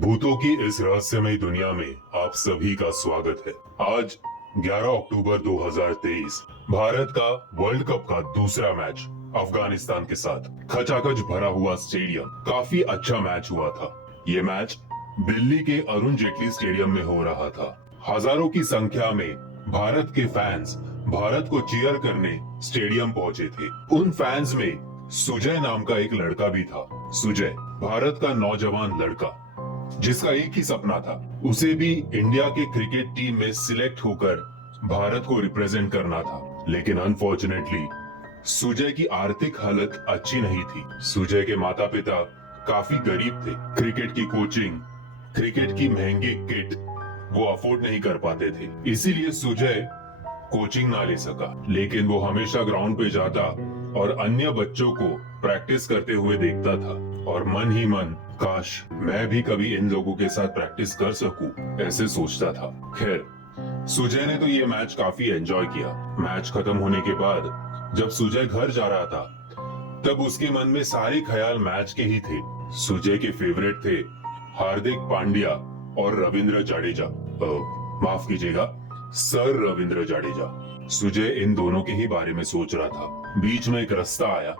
भूतों की इस रहस्यमयी दुनिया में आप सभी का स्वागत है। आज 11 अक्टूबर 2023 भारत का वर्ल्ड कप का दूसरा मैच अफगानिस्तान के साथ खचाखच भरा हुआ स्टेडियम। काफी अच्छा मैच हुआ था। ये मैच दिल्ली के अरुण जेटली स्टेडियम में हो रहा था। हजारों की संख्या में भारत के फैंस भारत को चीयर करने स्टेडियम पहुंचे थे। उन फैंस में सुजय नाम का एक लड़का भी था। सुजय भारत का नौजवान लड़का जिसका एक ही सपना था, उसे भी इंडिया के क्रिकेट टीम में सिलेक्ट होकर भारत को रिप्रेजेंट करना था। लेकिन अनफॉर्चुनेटली सुजय की आर्थिक हालत अच्छी नहीं थी। सुजय के माता पिता काफी गरीब थे। क्रिकेट की कोचिंग, क्रिकेट की महंगी किट वो अफोर्ड नहीं कर पाते थे। इसीलिए सुजय कोचिंग ना ले सका। लेकिन वो हमेशा ग्राउंड पे जाता और अन्य बच्चों को प्रैक्टिस करते हुए देखता था और मन ही मन काश मैं भी कभी इन लोगों के साथ प्रैक्टिस कर सकूं, ऐसे सोचता था। खैर, सुजय ने तो ये मैच काफी एंजॉय किया। मैच खत्म होने के बाद जब सुजय घर जा रहा था तब उसके मन में सारे ख्याल मैच के ही थे। सुजय के फेवरेट थे हार्दिक पांड्या और रविंद्र जाडेजा। माफ कीजिएगा, सर रविंद्र जाडेजा। सुजय इन दोनों के ही बारे में सोच रहा था। बीच में एक रास्ता आया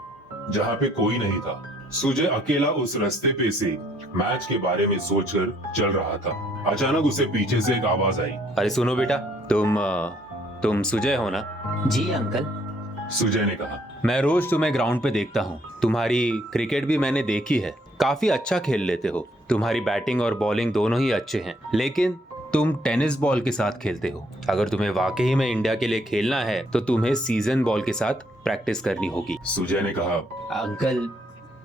जहाँ पे कोई नहीं था। सुजय अकेला उस रास्ते पे से मैच के बारे में सोचकर चल रहा था। अचानक उसे पीछे से एक आवाज आई। अरे सुनो बेटा, तुम सुजय हो ना? जी अंकल। सुजय ने कहा। मैं रोज तुम्हें ग्राउंड पे देखता हूँ। तुम्हारी क्रिकेट भी मैंने देखी है। काफी अच्छा खेल लेते हो। तुम्हारी बैटिंग और बॉलिंग दोनों ही अच्छे हैं, लेकिन तुम टेनिस बॉल के साथ खेलते हो। अगर तुम्हें वाकई में इंडिया के लिए खेलना है तो तुम्हें सीजन बॉल के साथ प्रैक्टिस करनी होगी। सुजय ने कहा। अंकल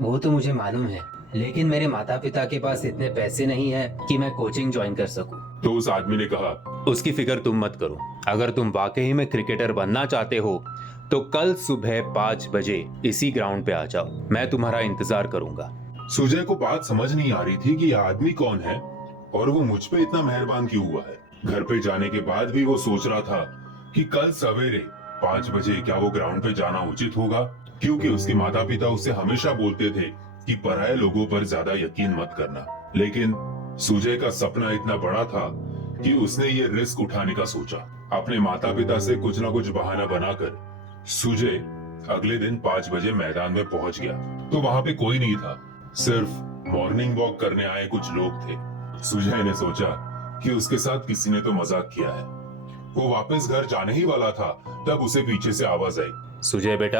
वो तो मुझे मालूम है, लेकिन मेरे माता पिता के पास इतने पैसे नहीं है कि मैं कोचिंग ज्वाइन कर सकूं। तो उस आदमी ने कहा। उसकी फिक्र तुम मत करो। अगर तुम वाकई में क्रिकेटर बनना चाहते हो तो कल सुबह 5 बजे इसी ग्राउंड पे आ जाओ। मैं तुम्हारा इंतजार करूंगा। सुजय को बात समझ नहीं आ रही थी कि यह आदमी कौन है और वो मुझ पे इतना मेहरबान क्यों हुआ है। घर पे जाने के बाद भी वो सोच रहा था कि कल सवेरे 5 बजे क्या वो ग्राउंड पे जाना उचित होगा, क्योंकि उसके माता पिता उसे हमेशा बोलते थे कि पराये लोगों पर ज्यादा यकीन मत करना। लेकिन सुजय का सपना इतना बड़ा था कि उसने ये रिस्क उठाने का सोचा। अपने माता पिता से कुछ ना कुछ बहाना बनाकर सुजय अगले दिन 5 बजे मैदान में पहुंच गया। तो वहां पे कोई नहीं था, सिर्फ मॉर्निंग वॉक करने आए कुछ लोग थे। सुजय ने सोचा कि उसके साथ किसी ने तो मजाक किया है। वो वापस घर जाने ही वाला था, तब उसे पीछे से आवाज आई। सुजय बेटा,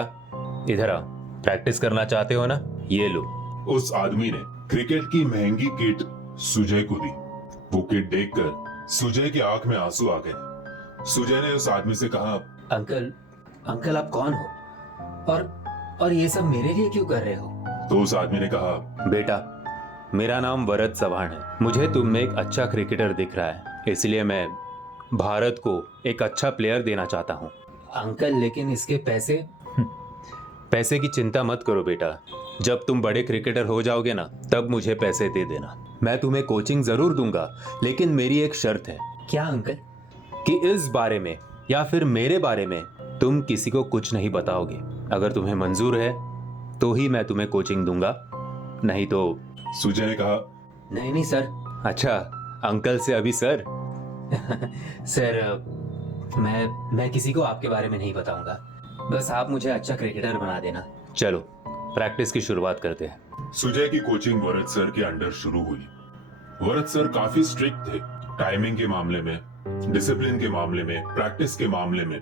इधर आ। प्रैक्टिस करना चाहते हो ना? ये लो। उस आदमी ने क्रिकेट की महंगी किट सुजय को दी। वो किट देखकर सुजय की आंख में आंसू आ गए। सुजय ने उस आदमी से कहा। अंकल आप कौन हो और ये सब मेरे लिए क्यों कर रहे हो? तो उस आदमी ने कहा। बेटा, मेरा नाम वरद चव्हाण है। मुझे तुम में एक अच्छा क्रिकेटर दिख रहा है, इसलिए मैं भारत को एक अच्छा प्लेयर देना चाहता हूँ। अंकल लेकिन इसके पैसे? पैसे की चिंता मत करो बेटा। जब तुम बड़े क्रिकेटर हो जाओगे ना, तब मुझे पैसे दे देना। मैं तुम्हें कोचिंग जरूर दूंगा, लेकिन मेरी एक शर्त है। क्या अंकल? कि इस बारे में या फिर मेरे बारे में तुम किसी को कुछ नहीं बताओगे। अगर तुम्हें मंजूर है तो ही मैं तुम्हें कोचिंग दूंगा, नहीं तो। सुजय ने कहा। नहीं सर। अच्छा, अंकल से अभी सर? सर मैं किसी को आपके बारे में नहीं बताऊंगा। बस आप मुझे अच्छा क्रिकेटर बना देना। चलो प्रैक्टिस की शुरुआत करते हैं। सुजय की कोचिंग वरद सर के अंडर शुरू हुई। वरद सर काफी स्ट्रिक्ट थे। टाइमिंग के मामले में, डिसिप्लिन के मामले में, प्रैक्टिस के मामले में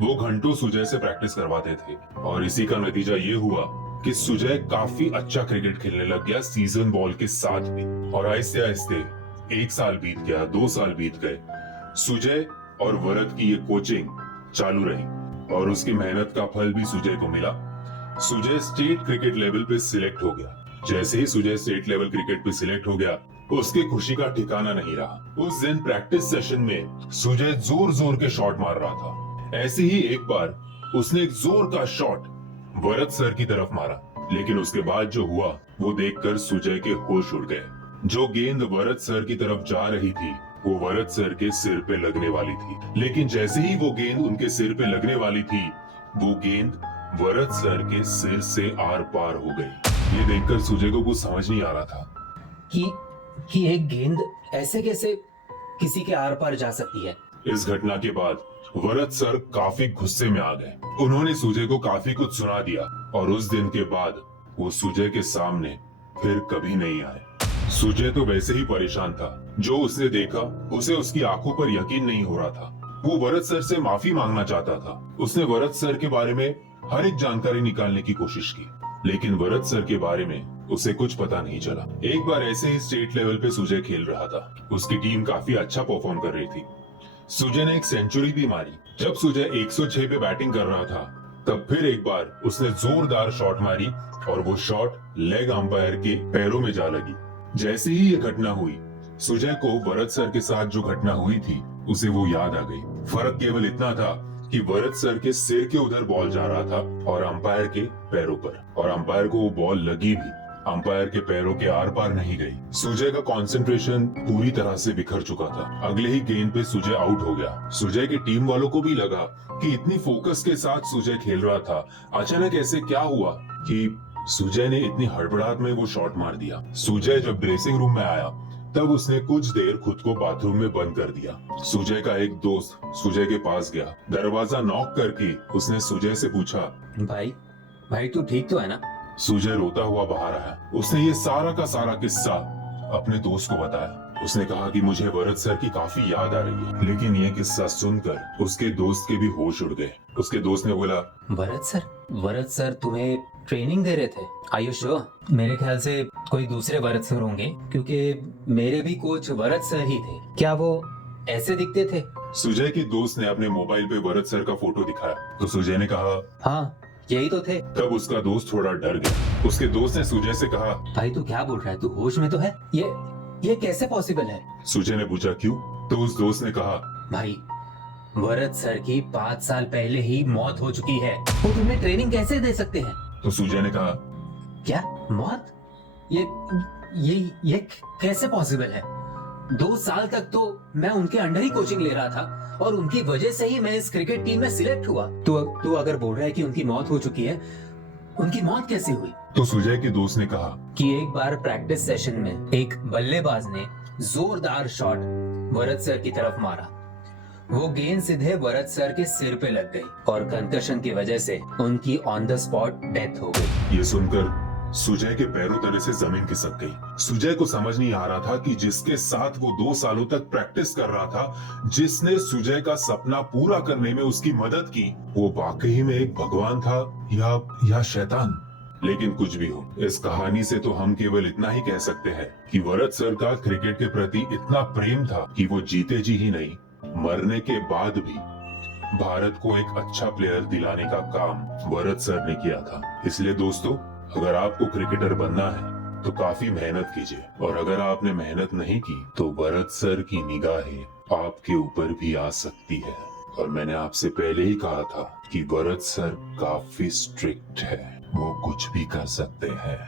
वो घंटों सुजय से प्रैक्टिस करवाते थे। और इसी का नतीजा ये हुआ कि सुजय काफी अच्छा क्रिकेट खेलने लग गया सीजन बॉल के साथ भी। और आहिस्ते आहिस्ते 1 साल बीत गया, 2 साल बीत गए। सुजय और वरद की ये कोचिंग चालू रही और उसकी मेहनत का फल भी सुजय को मिला। सुजय स्टेट क्रिकेट लेवल पे सिलेक्ट हो गया। जैसे ही सुजय स्टेट लेवल क्रिकेट पे सिलेक्ट हो गया, उसकी खुशी का ठिकाना नहीं रहा। उस दिन प्रैक्टिस सेशन में सुजय जोर जोर के शॉट मार रहा था। ऐसे ही एक बार उसने एक जोर का शॉट वरद सर की तरफ मारा, लेकिन उसके बाद जो हुआ वो देखकर सुजय के होश उड़ गए। जो गेंद वरद सर की तरफ जा रही थी वो वरद सर के सिर पे लगने वाली थी। लेकिन जैसे ही वो गेंद उनके सिर पे लगने वाली थी, वो गेंद वरद सर के सिर से आर पार हो गई। ये देखकर सुजय को कुछ समझ नहीं आ रहा था। कि एक गेंद ऐसे कैसे किसी के आर पार जा सकती है। इस घटना के बाद वरद सर काफी गुस्से में आ गए। उन्होंने सुजय को काफी कुछ सुना दिया और उस दिन के बाद वो सुजय के सामने फिर कभी नहीं आए। सुजय तो वैसे ही परेशान था। जो उसने देखा उसे उसकी आंखों पर यकीन नहीं हो रहा था। वो वरद सर से माफी मांगना चाहता था। उसने वरद सर के बारे में हर एक जानकारी निकालने की कोशिश की, लेकिन वरद सर के बारे में उसे कुछ पता नहीं चला। एक बार ऐसे ही स्टेट लेवल पे सुजय खेल रहा था। उसकी टीम काफी अच्छा परफॉर्म कर रही थी। सुजय ने एक सेंचुरी भी मारी। जब सुजय 106 पे बैटिंग कर रहा था, तब फिर एक बार उसने जोरदार शॉट मारी और वो शॉट लेग अंपायर के पैरों में जा लगी। जैसे ही ये घटना हुई, सुजय को वरद सर के साथ जो घटना हुई थी उसे वो याद आ गई। फर्क केवल इतना था कि वरद सर के सिर के उधर बॉल जा रहा था और अंपायर के पैरों पर, और अंपायर को वो बॉल लगी भी, अंपायर के पैरों के आर पार नहीं गई। सुजय का कंसंट्रेशन पूरी तरह से बिखर चुका था। अगले ही गेंद पे सुजय आउट हो गया। सुजय की टीम वालों को भी लगा कि इतनी फोकस के साथ सुजय खेल रहा था, अचानक ऐसे क्या हुआ कि सुजय ने इतनी हड़बड़ाहट में वो शॉट मार दिया। सुजय जब ड्रेसिंग रूम में आया तब उसने कुछ देर खुद को बाथरूम में बंद कर दिया। सुजय का एक दोस्त सुजय के पास गया। दरवाजा नॉक करके उसने सुजय से पूछा, भाई तू ठीक तो है ना? सुजय रोता हुआ बाहर आया। उसने ये सारा का सारा किस्सा अपने दोस्त को बताया। उसने कहा कि मुझे वरद सर की काफी याद आ रही है। लेकिन ये किस्सा सुनकर उसके दोस्त के भी होश उड़ गए। उसके दोस्त ने बोला, वरद सर तुम्हें ट्रेनिंग दे रहे थे? Are you sure? मेरे ख्याल से कोई दूसरे वरद सर होंगे, क्योंकि मेरे भी कोच वरद सर ही थे। क्या वो ऐसे दिखते थे? सुजय के दोस्त ने अपने मोबाइल पे वरद सर का फोटो दिखाया तो सुजय ने कहा, हाँ यही तो थे। तब उसका दोस्त थोड़ा डर गया। उसके दोस्त ने सुजय से कहा, भाई तू क्या बोल रहा है? तू होश में तो है? ये कैसे पॉसिबल है? सुजय ने पूछा, क्यों? तो उस दोस्त ने कहा, भाई वरद सर की 5 साल पहले ही मौत हो चुकी है। वो तुम्हें ट्रेनिंग कैसे दे सकते हैं? तो सुजय ने कहा, क्या मौत? ये कैसे पॉसिबल है? 2 साल तक तो मैं उनके अंडर ही कोचिंग ले रहा था और उनकी वजह से ही मैं इस क्रिकेट टीम में सिलेक्ट हुआ। तू अगर बोल रहा है कि उनकी मौत हो चुकी है, उनकी मौत कैसे हुई? तो सुजय के दोस्त ने कहा कि एक बार प्रैक्टिस सेशन में एक बल्लेबाज ने जोरदार शॉट वरद सर की तरफ मारा। वो गेंद सीधे वरद सर के सिर पे लग गई और कंकशन की वजह से उनकी ऑन द स्पॉट डेथ हो गई। ये सुनकर सुजय के पैरों तले से जमीन खिसक गई। सुजय को समझ नहीं आ रहा था कि जिसके साथ वो 2 सालों तक प्रैक्टिस कर रहा था, जिसने सुजय का सपना पूरा करने में उसकी मदद की, वो वाकई में एक भगवान था या शैतान। लेकिन कुछ भी हो, इस कहानी से तो हम केवल इतना ही कह सकते हैं कि वरद सर का क्रिकेट के प्रति इतना प्रेम था कि वो जीते जी ही नहीं, मरने के बाद भी भारत को एक अच्छा प्लेयर दिलाने का काम वरद सर ने किया था। इसलिए दोस्तों, अगर आपको क्रिकेटर बनना है तो काफी मेहनत कीजिए, और अगर आपने मेहनत नहीं की तो वरद सर की निगाहें आपके ऊपर भी आ सकती है। और मैंने आपसे पहले ही कहा था कि वरद सर काफी स्ट्रिक्ट है, वो कुछ भी कर सकते हैं।